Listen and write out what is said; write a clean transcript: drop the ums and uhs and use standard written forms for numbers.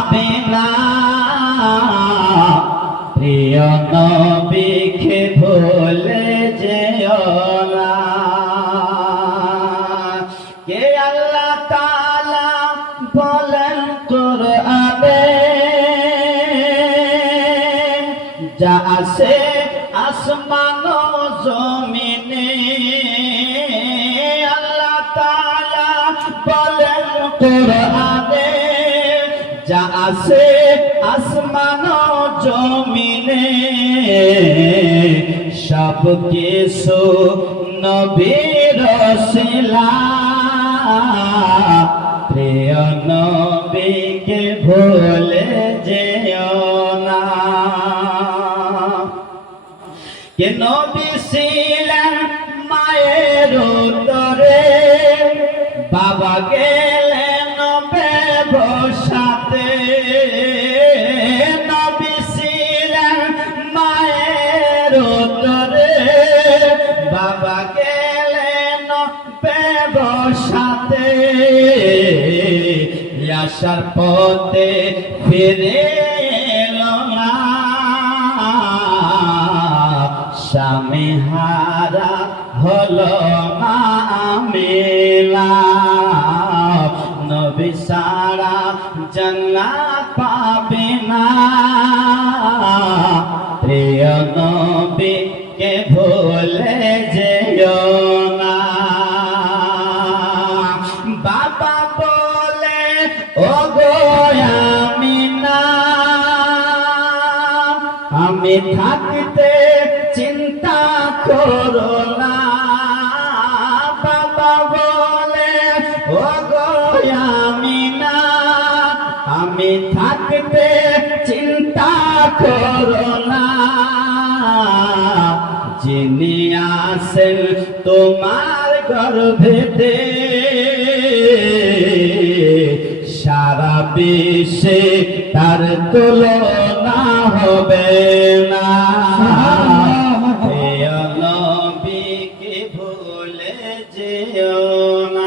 পাবে না প্রিয় নবীকে ভুলে যেও না। কে আল্লাহ তাআলা বলেন কোরআনে যা আছে আসমান ও জমিনে, আল্লাহ তাআলা বলেন কোরআনে যা আছে আসমান ও জমিনে সব কিছু নবীর ওসিলা প্রিয় নবীকে ভুলে যেও না। কে নবী ছিলেন মায়ের উদরে, বাবা গেলেন ব্যবসাতে। নবী ছিলেন মায়ের উদরে, বাবা গেলেন ব্যবসাতে। আসার পথে ফিরে এলো না, স্বামী হারা হলো মামিলা। নবী ছাড়া জান্নাত পাবে না প্রিয় নবীকে ভুলে যেও না। বাবা বলে ওগো আমিনা আমি থাকতে চিন্তা করো না। বাবা বলে ওগো আমিনা আমি থাকতে চিন্তা করো না। যিনি আছেন তোমার গর্ভেতে সারা বিশ্বে তার তুলনা হবে না। নবীকে ভুলে যেও না।